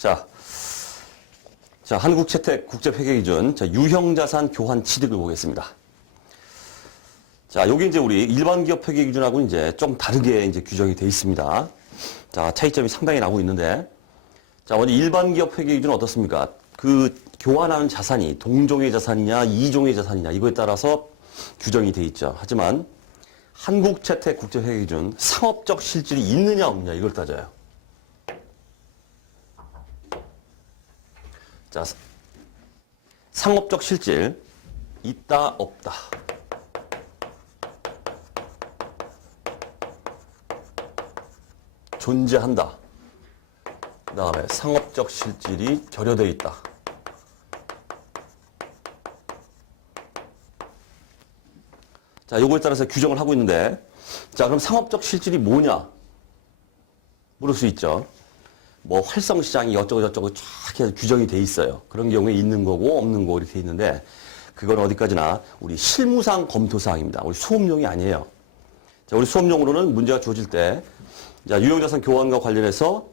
자, 한국채택국제회계기준, 유형자산 교환 취득을 보겠습니다. 자, 여기 이제 우리 일반 기업 회계 기준하고 이제 좀 다르게 이제 규정이 되어 있습니다. 자, 차이점이 상당히 나고 있는데, 자, 먼저 일반 기업 회계 기준은 어떻습니까? 그 교환하는 자산이 동종의 자산이냐, 이종의 자산이냐, 이거에 따라서 규정이 되어 있죠. 하지만 한국채택국제회계 기준 상업적 실질이 있느냐, 없느냐, 이걸 따져요. 자, 상업적 실질, 있다, 없다. 존재한다. 그 다음에 상업적 실질이 결여되어 있다. 자, 요거에 따라서 규정을 하고 있는데, 자, 그럼 상업적 실질이 뭐냐? 물을 수 있죠. 뭐 활성시장이 어쩌고저쩌고 쫙 해서 규정이 돼 있어요. 그런 경우에 있는 거고 없는 거고 이렇게 돼 있는데, 그건 어디까지나 우리 실무상 검토사항입니다. 우리 수업용이 아니에요. 자, 우리 수업용으로는 문제가 주어질 때, 자, 유형자산 교환과 관련해서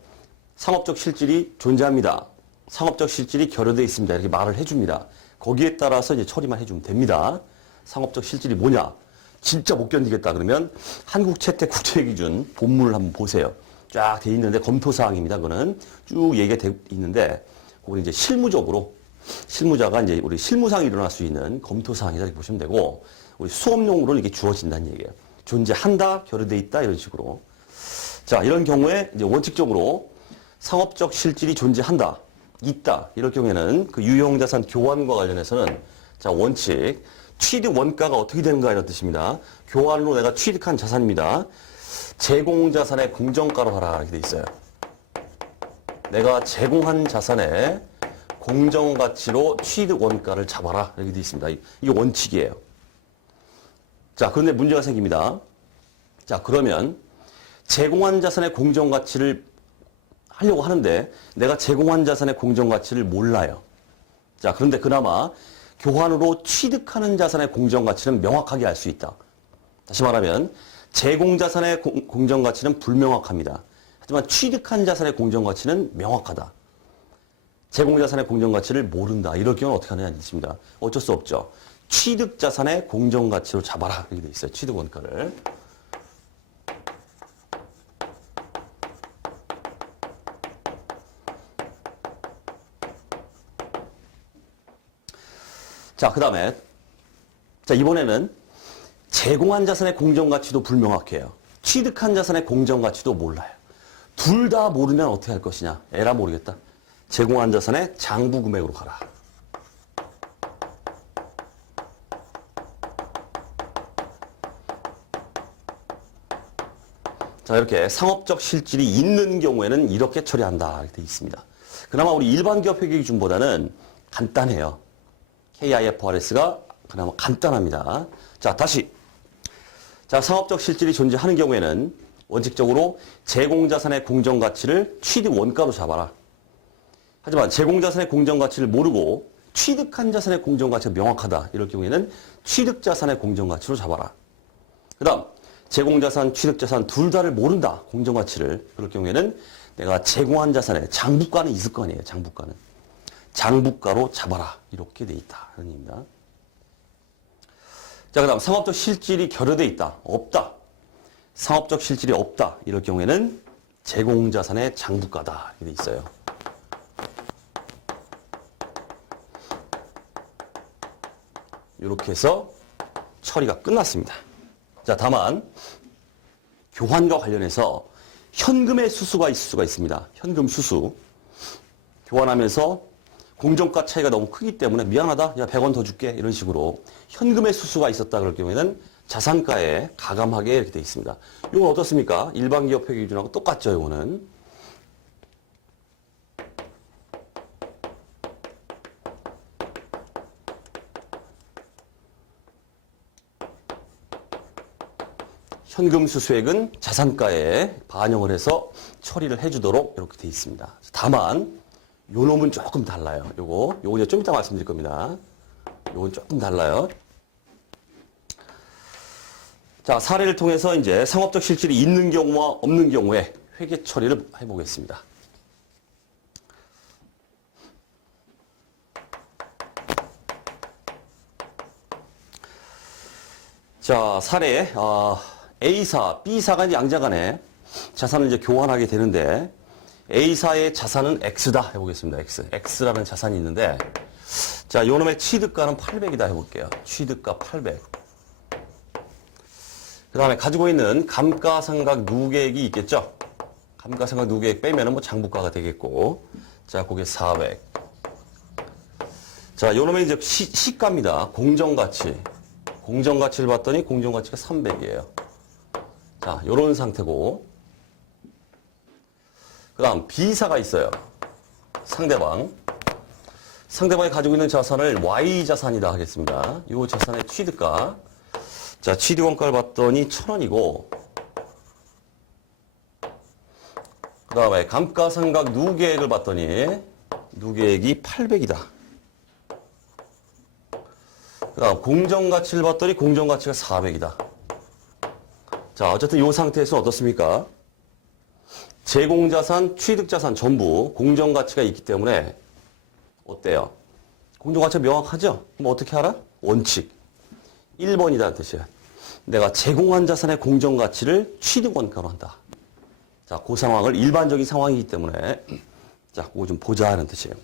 상업적 실질이 존재합니다. 상업적 실질이 결여되어 있습니다. 이렇게 말을 해줍니다. 거기에 따라서 이제 처리만 해주면 됩니다. 상업적 실질이 뭐냐? 진짜 못 견디겠다 그러면 한국채택국제기준 본문을 한번 보세요. 쫙 돼 있는데 검토사항입니다. 그거는 쭉 얘기가 돼 있는데, 그건 이제 실무자가 이제 우리 실무상이 일어날 수 있는 검토사항이다 이렇게 보시면 되고, 우리 수업용으로는 이게 주어진다는 얘기예요. 존재한다, 결여돼 있다 이런 식으로. 자, 이런 경우에 이제 원칙적으로 상업적 실질이 존재한다, 있다 이럴 경우에는 그 유형자산 교환과 관련해서는 자, 원칙 취득 원가가 어떻게 되는가 이런 뜻입니다. 교환으로 내가 취득한 자산입니다. 제공자산의 공정가로 하라 이렇게 돼 있어요. 내가 제공한 자산의 공정가치로 취득 원가를 잡아라 이렇게 돼 있습니다. 이게 원칙이에요. 자, 그런데 문제가 생깁니다. 자, 그러면 제공한 자산의 공정가치를 하려고 하는데 내가 제공한 자산의 공정가치를 몰라요. 자, 그런데 그나마 교환으로 취득하는 자산의 공정가치는 명확하게 알 수 있다. 다시 말하면 제공자산의 공정가치는 불명확합니다. 하지만 취득한 자산의 공정가치는 명확하다. 제공자산의 공정가치를 모른다. 이럴 경우는 어떻게 하느냐 있습니다. 어쩔 수 없죠. 취득자산의 공정가치로 잡아라. 이렇게 돼 있어요. 취득원가를. 자, 그 다음에, 자, 이번에는 제공한 자산의 공정가치도 불명확해요. 취득한 자산의 공정가치도 몰라요. 둘 다 모르면 어떻게 할 것이냐. 에라 모르겠다. 제공한 자산의 장부 금액으로 가라. 자, 이렇게 상업적 실질이 있는 경우에는 이렇게 처리한다. 이렇게 되어 있습니다. 그나마 우리 일반 기업 회계 기준보다는 간단해요. KIFRS가 그나마 간단합니다. 자, 다시. 자, 상업적 실질이 존재하는 경우에는 원칙적으로 제공자산의 공정가치를 취득 원가로 잡아라. 하지만 제공자산의 공정가치를 모르고 취득한 자산의 공정가치가 명확하다. 이럴 경우에는 취득자산의 공정가치로 잡아라. 그 다음, 제공자산, 취득자산 둘 다를 모른다. 공정가치를. 그럴 경우에는 내가 제공한 자산의 장부가는 있을 거 아니에요. 장부가는. 장부가로 잡아라. 이렇게 돼 있다. 그런 얘기입니다. 자, 그 다음 상업적 실질이 결여돼 있다. 없다. 상업적 실질이 없다. 이럴 경우에는 제공자산의 장부가다. 이렇게 돼 있어요. 이렇게 해서 처리가 끝났습니다. 자, 다만 교환과 관련해서 현금의 수수가 있을 수가 있습니다. 현금 수수. 교환하면서 공정가 차이가 너무 크기 때문에 미안하다. 야, 100원 더 줄게. 이런 식으로 현금의 수수가 있었다 그럴 경우에는 자산가에 가감하게 이렇게 되어 있습니다. 이건 어떻습니까? 일반 기업 회계 기준하고 똑같죠, 이거는. 현금 수수액은 자산가에 반영을 해서 처리를 해주도록 이렇게 되어 있습니다. 다만 요 놈은 조금 달라요. 요거 이제 좀 이따 말씀드릴 겁니다. 요건 조금 달라요. 자, 사례를 통해서 이제 상업적 실질이 있는 경우와 없는 경우에 회계 처리를 해보겠습니다. 자, 사례, A사, B사가 이제 양자간에 자산을 이제 교환하게 되는데, A사의 자산은 X다 해보겠습니다. X. X라는 자산이 있는데, 자, 요 놈의 취득가는 800이다 해볼게요. 취득가 800. 그 다음에 가지고 있는 감가상각 누계액이 있겠죠? 감가상각 누계액 빼면은 뭐 장부가가 되겠고, 자, 그게 400. 자, 요 놈의 이제 시가입니다. 공정가치. 공정가치를 봤더니 공정가치가 300이에요. 자, 요런 상태고, 그 다음 B사가 있어요. 상대방이 가지고 있는 자산을 Y자산이다 하겠습니다. 이 자산의 취득가. 자, 취득원가를 봤더니 1000원이고, 그 다음에 감가상각 누계액을 봤더니 누계액이 800이다. 그 다음 공정가치를 봤더니 공정가치가 400이다. 자, 어쨌든 이 상태에서 어떻습니까? 제공자산, 취득자산 전부 공정가치가 있기 때문에 어때요? 공정가치가 명확하죠? 그럼 어떻게 알아? 원칙. 1번이다는 뜻이야. 내가 제공한 자산의 공정가치를 취득원가로 한다. 자, 그 상황을 일반적인 상황이기 때문에 자, 그거 좀 보자 하는 뜻이에요.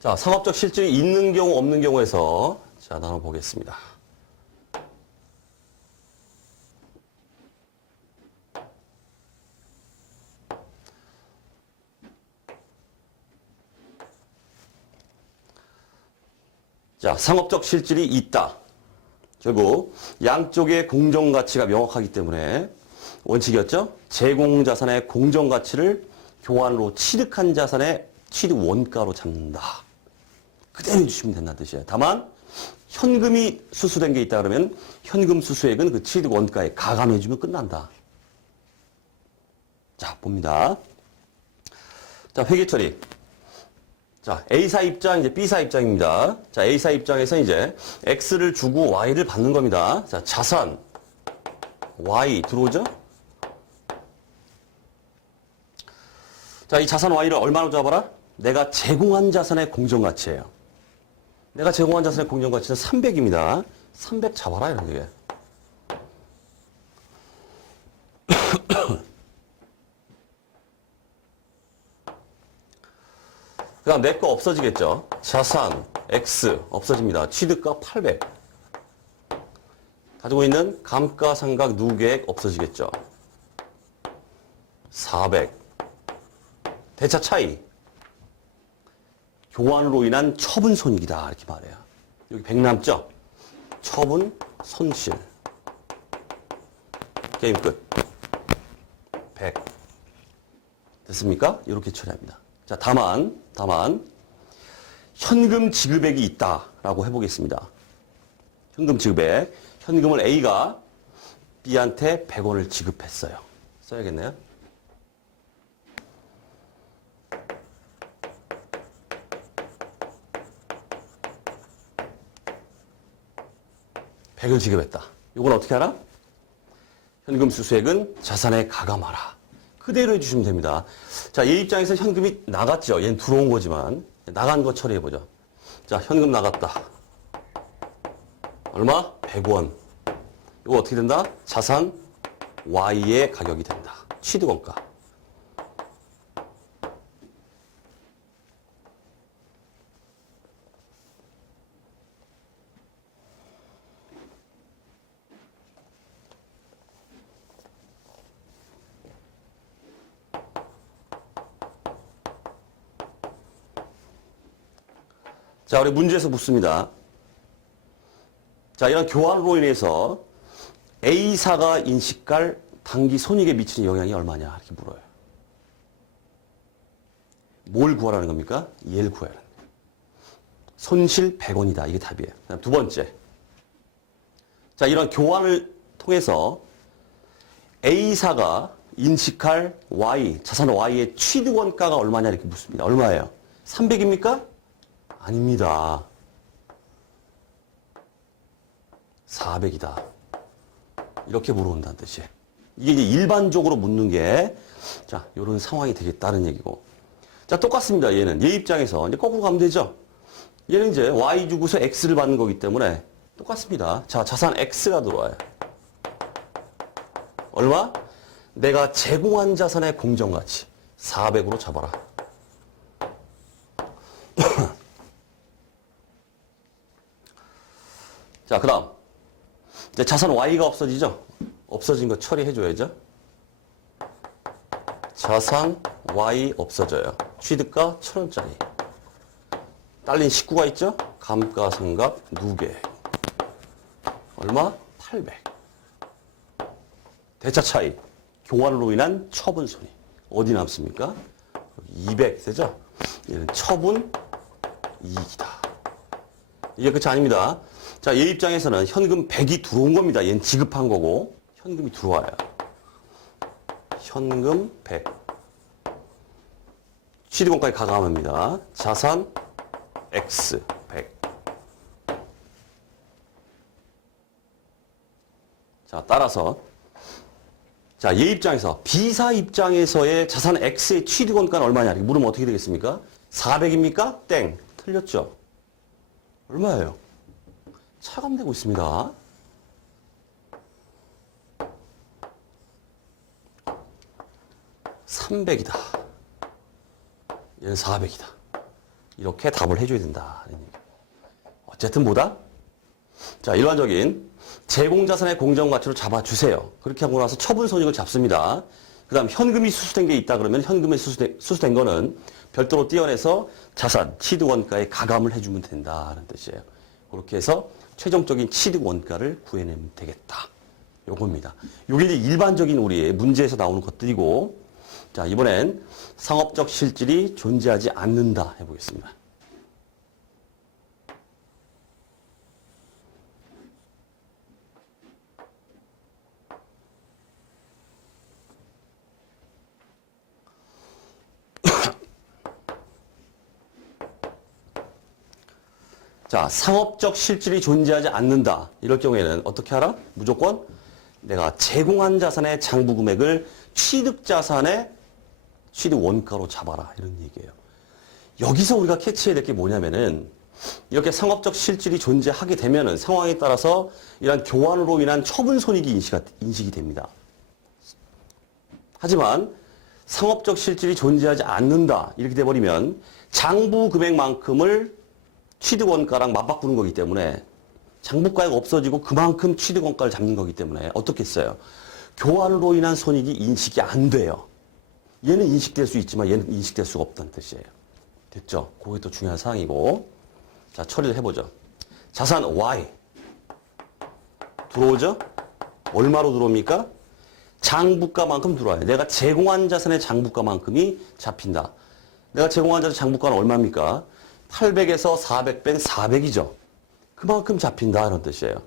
자, 상업적 실질이 있는 경우 없는 경우에서 자, 나눠보겠습니다. 자, 상업적 실질이 있다. 결국 양쪽의 공정가치가 명확하기 때문에 원칙이었죠. 제공자산의 공정가치를 교환으로 취득한 자산의 취득원가로 잡는다. 그대로 해주시면 된다는 뜻이에요. 다만 현금이 수수된 게 있다 그러면 현금 수수액은 그 취득원가에 가감해주면 끝난다. 자, 봅니다. 자, 회계처리. 자, A사 입장, 이제 B사 입장입니다. 자, A사 입장에서 이제 X를 주고 Y를 받는 겁니다. 자, 자산, Y 들어오죠? 자, 이 자산 Y를 얼마로 잡아라? 내가 제공한 자산의 공정가치예요. 내가 제공한 자산의 공정가치는 300입니다. 300 잡아라, 이런 게. 그 다음 내 거 없어지겠죠. 자산 X 없어집니다. 취득가 800. 가지고 있는 감가상각 누계액 없어지겠죠. 400. 대차 차이. 교환으로 인한 처분 손익이다. 이렇게 말해요. 여기 100 남죠? 처분 손실. 게임 끝. 100. 됐습니까? 이렇게 처리합니다. 자, 다만 현금 지급액이 있다라고 해보겠습니다. 현금 지급액. 현금을 A가 B한테 100원을 지급했어요. 써야겠네요. 백을 지급했다. 이건 어떻게 알아? 현금 수수액은 자산에 가감하라. 그대로 해주시면 됩니다. 자, 얘 입장에서 현금이 나갔죠. 얘는 들어온 거지만. 나간 거 처리해보죠. 자, 현금 나갔다. 얼마? 100원. 이거 어떻게 된다? 자산 Y의 가격이 된다. 취득원가. 자, 우리 문제에서 묻습니다. 자, 이런 교환으로 인해서 A사가 인식할 당기 손익에 미치는 영향이 얼마냐 이렇게 물어요. 뭘 구하라는 겁니까? 얘를 구하라는 거예요. 손실 100원이다. 이게 답이에요. 그다음 두 번째. 자, 이런 교환을 통해서 A사가 인식할 Y, 자산 Y의 취득원가가 얼마냐 이렇게 묻습니다. 얼마예요? 300입니까? 아닙니다. 400이다. 이렇게 물어본다는 뜻이에요. 이게 이제 일반적으로 묻는 게, 자, 요런 상황이 되겠다는 얘기고. 자, 똑같습니다. 얘는. 얘 입장에서. 이제 거꾸로 가면 되죠. 얘는 이제 Y 주고서 X를 받는 거기 때문에 똑같습니다. 자, 자산 X가 들어와요. 얼마? 내가 제공한 자산의 공정가치 400으로 잡아라. 자, 그 다음 이제 자산 Y가 없어지죠? 없어진 거 처리해줘야죠. 자산 Y 없어져요. 취득가 1,000원짜리. 딸린 식구가 있죠? 감가상각 누계. 얼마? 800. 대차 차익. 교환으로 인한 처분 손익. 어디 남습니까? 200 되죠? 얘는 처분 이익이다. 이게 끝이 아닙니다. 자, 얘 입장에서는 현금 100이 들어온 겁니다. 얘는 지급한 거고 현금이 들어와요. 현금 100. 취득원가에 가감합니다. 자산 X 100. 자, 따라서 자, 얘 입장에서 B사 입장에서의 자산 X의 취득원가는 얼마냐? 이렇게 물으면 어떻게 되겠습니까? 400입니까? 땡. 틀렸죠? 얼마예요? 차감되고 있습니다. 300이다. 얘는 400이다. 이렇게 답을 해줘야 된다. 어쨌든 뭐다? 자, 일반적인 제공자산의 공정가치로 잡아주세요. 그렇게 하고 나서 처분손익을 잡습니다. 그 다음 현금이 수수된 게 있다 그러면 현금에 수수된 거는 별도로 떼어내서 자산, 취득원가에 가감을 해주면 된다는 뜻이에요. 그렇게 해서 최종적인 취득원가를 구해내면 되겠다. 요겁니다. 요게 이제 일반적인 우리의 문제에서 나오는 것들이고, 자, 이번엔 상업적 실질이 존재하지 않는다 해보겠습니다. 자, 상업적 실질이 존재하지 않는다. 이럴 경우에는 어떻게 하라? 무조건 내가 제공한 자산의 장부 금액을 취득자산의 취득원가로 잡아라. 이런 얘기예요. 여기서 우리가 캐치해야 될 게 뭐냐면은 이렇게 상업적 실질이 존재하게 되면은 상황에 따라서 이러한 교환으로 인한 처분 손익이 인식이 됩니다. 하지만 상업적 실질이 존재하지 않는다. 이렇게 돼버리면 장부 금액만큼을 취득원가랑 맞바꾸는 거기 때문에 장부가액 없어지고 그만큼 취득원가를 잡는 거기 때문에 어떻겠어요? 교환으로 인한 손익이 인식이 안 돼요. 얘는 인식될 수 있지만 얘는 인식될 수가 없다는 뜻이에요. 됐죠? 그게 또 중요한 사항이고. 자, 처리를 해보죠. 자산 Y 들어오죠? 얼마로 들어옵니까? 장부가만큼 들어와요. 내가 제공한 자산의 장부가만큼이 잡힌다. 내가 제공한 자산의 장부가는 얼마입니까? 800에서 400 뺀 400이죠. 그만큼 잡힌다 이런 뜻이에요.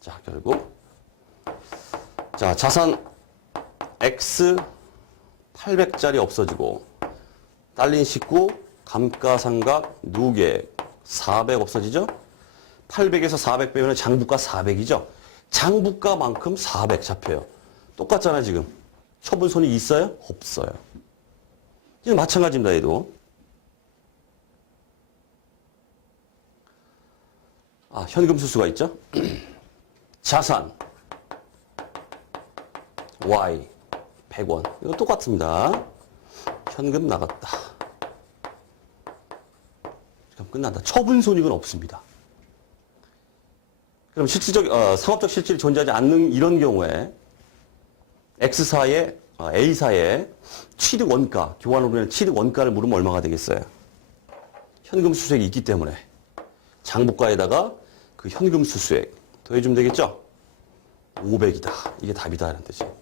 자, 결국 자, 자산 X 800짜리 없어지고 딸린 식구 감가상각 누계 400 없어지죠? 800에서 400 빼면 장부가 400이죠? 장부가만큼 400 잡혀요. 똑같잖아 지금. 처분손이 있어요? 없어요. 이건 마찬가지입니다. 얘도. 아, 현금 수수가 있죠? 자산 Y 100원. 이거 똑같습니다. 현금 나갔다. 그럼 끝난다. 처분 손익은 없습니다. 그럼 상업적 실질이 존재하지 않는 이런 경우에 A사의 취득원가, 교환으로 인한 취득원가를 물으면 얼마가 되겠어요? 현금 수수액이 있기 때문에 장부가에다가 그 현금 수수액 더해주면 되겠죠? 500이다. 이게 답이다. 라는 뜻이에요.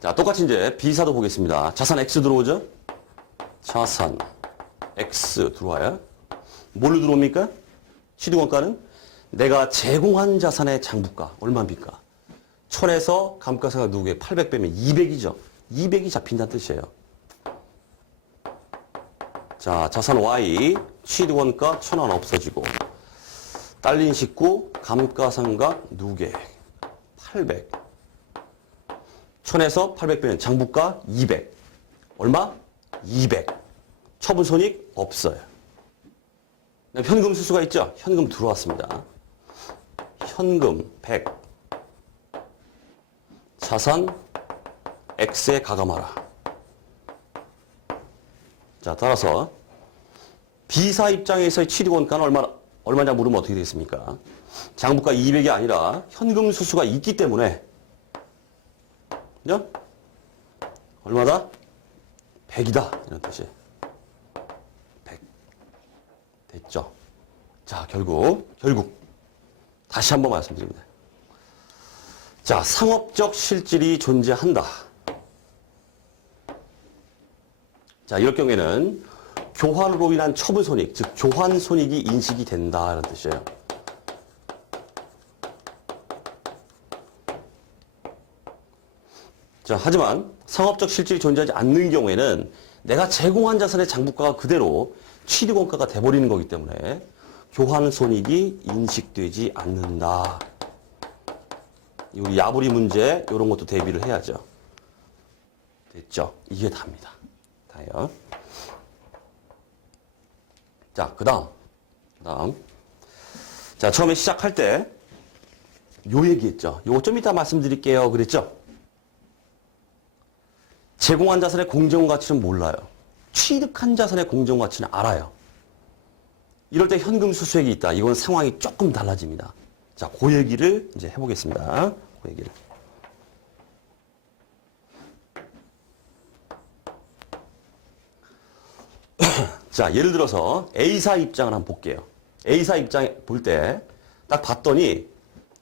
자, 똑같이 이제 B사도 보겠습니다. 자산 X 들어오죠? 자산 X 들어와요. 뭘로 들어옵니까? 취득원가는 내가 제공한 자산의 장부가 얼마입니까? 1000에서 감가상각 누구에 800 빼면 200이죠. 200이 잡힌다는 뜻이에요. 자, 자산 Y 취득원가 1000원 없어지고 딸린 식구 감가상각 누계 800 1000에서 800 빼면 장부가 200 얼마? 200 처분 손익 없어요. 현금 수수가 있죠? 현금 들어왔습니다. 현금 100. 자산 X에 가감하라. 자, 따라서 B사 입장에서의 취득원가는 얼마냐 물으면 어떻게 되겠습니까? 장부가 200이 아니라 현금 수수가 있기 때문에 그죠? 얼마다? 100이다. 이런 뜻이에요. 100. 됐죠? 자, 결국 다시 한번 말씀드립니다. 자, 상업적 실질이 존재한다. 자, 이럴 경우에는 교환으로 인한 처분 손익, 즉 교환 손익이 인식이 된다는 뜻이에요. 자, 하지만 상업적 실질이 존재하지 않는 경우에는 내가 제공한 자산의 장부가가 그대로 취득원가가 돼버리는 거기 때문에 교환 손익이 인식되지 않는다. 우리 야부리 문제 이런 것도 대비를 해야죠. 됐죠? 이게 답니다. 다요. 자, 그다음. 자, 처음에 시작할 때 요 얘기했죠. 요거 좀 이따 말씀드릴게요. 그랬죠? 제공한 자산의 공정가치는 몰라요. 취득한 자산의 공정가치는 알아요. 이럴 때 현금 수수액이 있다. 이건 상황이 조금 달라집니다. 자, 그 얘기를 이제 해보겠습니다. 그 얘기를. 자, 예를 들어서 A사 입장을 한번 볼게요. A사 입장 볼 때 딱 봤더니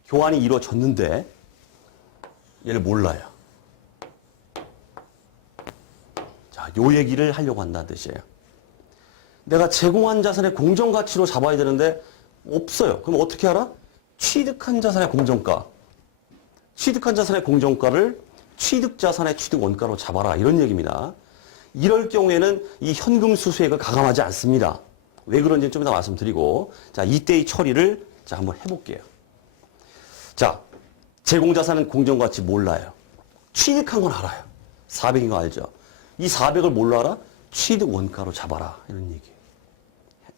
교환이 이루어졌는데 얘를 몰라요. 자, 요 얘기를 하려고 한다는 뜻이에요. 내가 제공한 자산의 공정가치로 잡아야 되는데 없어요. 그럼 어떻게 알아? 취득한 자산의 공정가. 취득한 자산의 공정가를 취득자산의 취득원가로 잡아라. 이런 얘기입니다. 이럴 경우에는 이 현금 수수액을 가감하지 않습니다. 왜 그런지 좀 이따 말씀드리고, 자, 이때의 처리를 자, 한번 해볼게요. 자, 제공자산은 공정가치 몰라요. 취득한 건 알아요. 400인 거 알죠? 이 400을 뭘로 알아? 취득원가로 잡아라. 이런 얘기예요.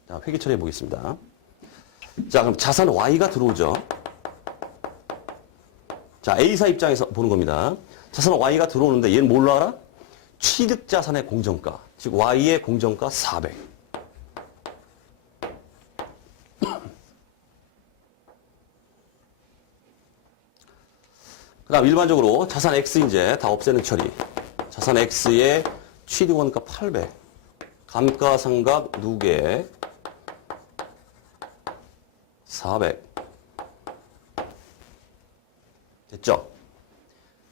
자, 회계 처리해 보겠습니다. 자, 그럼 자산 Y가 들어오죠. 자, A사 입장에서 보는 겁니다. 자산 Y가 들어오는데 얘는 뭘로 알아? 취득자산의 공정가, 즉 Y의 공정가 400. 그 다음 일반적으로 자산 X 이제 다 없애는 처리. 자산 X의 취득원가 800. 감가상각 누계 400. 됐죠?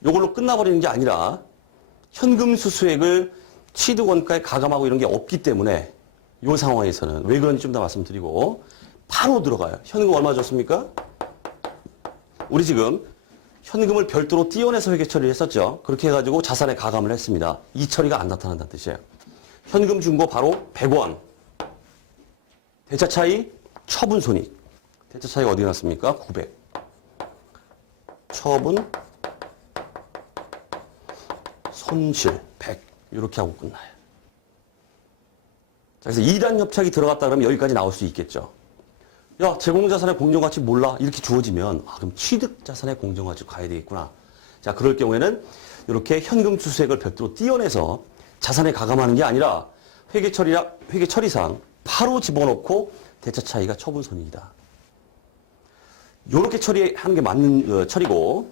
요걸로 끝나버리는 게 아니라 현금 수수액을 취득원가에 가감하고 이런 게 없기 때문에 이 상황에서는 왜 그런지 좀 더 말씀드리고 바로 들어가요. 현금 얼마 줬습니까? 우리 지금 현금을 별도로 띄어내서 회계 처리를 했었죠. 그렇게 해가지고 자산에 가감을 했습니다. 이 처리가 안 나타난다는 뜻이에요. 현금 준 거 바로 100원. 대차 차이 처분 손익. 대차 차이가 어디 났습니까? 900. 처분 손실 100. 이렇게 하고 끝나요. 자, 그래서 2단 협착이 들어갔다 그러면 여기까지 나올 수 있겠죠. 야, 제공자산의 공정가치 몰라. 이렇게 주어지면, 아, 그럼 취득자산의 공정가치 가야 되겠구나. 자, 그럴 경우에는 이렇게 현금 수수액을 별도로 띄어내서 자산에 가감하는 게 아니라 회계 처리상 바로 집어넣고 대차 차이가 처분 손익이다. 이렇게 처리하는 게 맞는 처리고.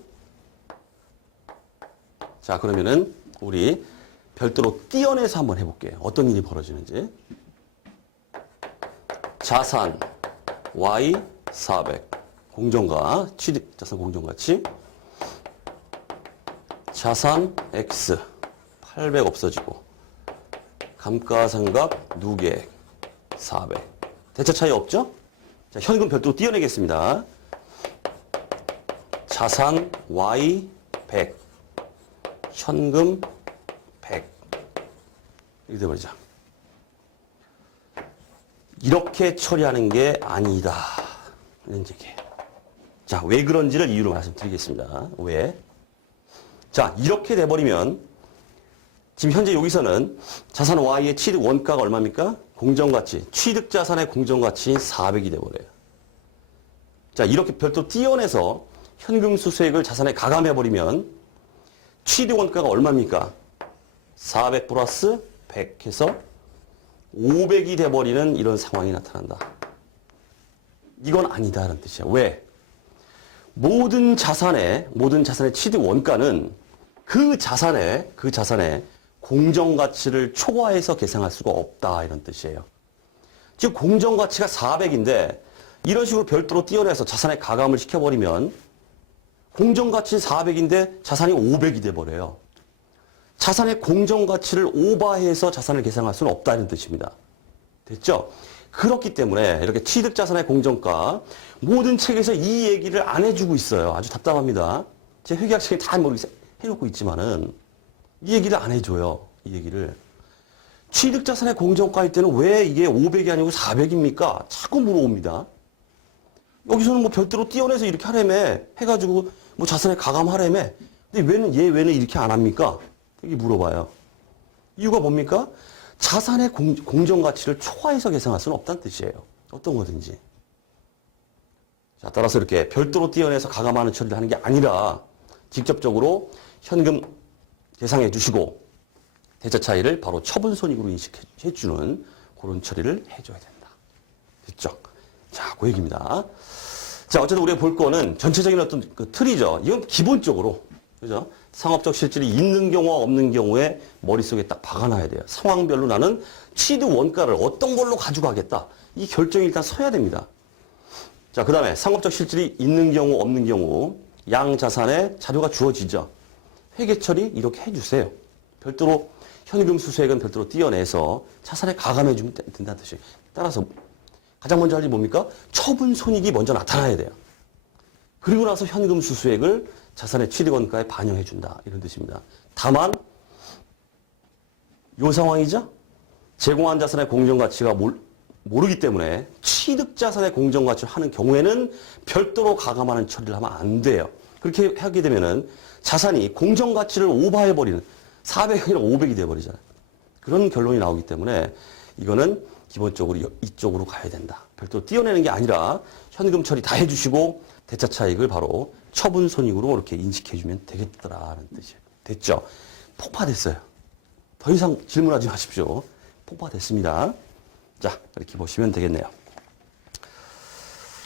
자, 그러면은 우리 별도로 띄어내서 한번 해볼게요. 어떤 일이 벌어지는지. 자산 Y 400 공정가 취득자산 공정가치 자산 X 800 없어지고 감가상각 누계액 400 대차 차이 없죠? 자, 현금 별도로 띄어내겠습니다. 자산 Y 100 현금 100 이렇게 돼버리죠. 이렇게 처리하는 게 아니다. 이런 얘기예요. 자, 왜 그런지를 이유로 말씀드리겠습니다. 왜? 자, 이렇게 돼버리면 지금 현재 여기서는 자산 Y의 취득 원가가 얼마입니까? 공정가치, 취득 자산의 공정가치 400이 돼버려요. 자, 이렇게 별도로 띄어내서 현금 수수액을 자산에 가감해버리면 취득 원가가 얼마입니까? 400 플러스 100 해서 500이 돼버리는 이런 상황이 나타난다. 이건 아니다라는 뜻이야. 왜? 모든 자산의 취득 원가는 그 자산의 공정가치를 초과해서 계산할 수가 없다 이런 뜻이에요. 즉 공정가치가 400인데 이런 식으로 별도로 띄어내서 자산에 가감을 시켜버리면 공정가치는 400인데 자산이 500이 돼버려요. 자산의 공정가치를 오버해서 자산을 계산할 수는 없다는 뜻입니다. 됐죠? 그렇기 때문에 이렇게 취득자산의 공정가 모든 책에서 이 얘기를 안 해주고 있어요. 아주 답답합니다. 제 회계학책에 다 해놓고 있지만은 이 얘기를 안 해줘요. 이 얘기를. 취득자산의 공정가일 때는 왜 이게 500이 아니고 400입니까? 자꾸 물어봅니다. 여기서는 뭐 별도로 띄어내서 이렇게 하라며 해가지고 뭐 자산에 가감하라며. 근데 왜는 이렇게 안 합니까? 이렇게 물어봐요. 이유가 뭡니까? 자산의 공정가치를 초과해서 계산할 수는 없다는 뜻이에요. 어떤 거든지. 자, 따라서 이렇게 별도로 띄어내서 가감하는 처리를 하는 게 아니라 직접적으로 현금 계상해 주시고 대차 차이를 바로 처분 손익으로 인식해 주는 그런 처리를 해줘야 된다. 됐죠? 자, 그 얘기입니다. 자, 어쨌든 우리가 볼 거는 전체적인 어떤 그 틀이죠. 이건 기본적으로, 그죠? 상업적 실질이 있는 경우와 없는 경우에 머릿속에 딱 박아놔야 돼요. 상황별로 나는 취득 원가를 어떤 걸로 가져가겠다. 이 결정이 일단 서야 됩니다. 자, 그 다음에 상업적 실질이 있는 경우, 없는 경우, 양 자산에 자료가 주어지죠. 회계 처리 이렇게 해주세요. 별도로 현금 수수액은 별도로 띄어내서 자산에 가감해주면 된다는 뜻이에요. 따라서 가장 먼저 할 일이 뭡니까? 처분 손익이 먼저 나타나야 돼요. 그리고 나서 현금 수수액을 자산의 취득원가에 반영해준다. 이런 뜻입니다. 다만 이 상황이죠. 제공한 자산의 공정가치가 모르기 때문에 취득자산의 공정가치를 하는 경우에는 별도로 가감하는 처리를 하면 안 돼요. 그렇게 하게 되면은 자산이 공정가치를 오버해버리는 400이 아니라 500이 돼버리잖아요. 그런 결론이 나오기 때문에 이거는 기본적으로 이쪽으로 가야 된다. 별도로 띄어내는 게 아니라 현금 처리 다 해주시고 대차 차익을 바로 처분 손익으로 이렇게 인식해주면 되겠더라는 뜻이에요. 됐죠? 폭파됐어요. 더 이상 질문하지 마십시오. 폭파됐습니다. 자, 이렇게 보시면 되겠네요.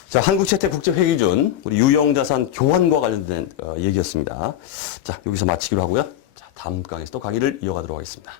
자, 한국채택국제회계준 우리 유형자산 교환과 관련된 얘기였습니다. 자, 여기서 마치기로 하고요. 자, 다음 강에서 또 강의를 이어가도록 하겠습니다.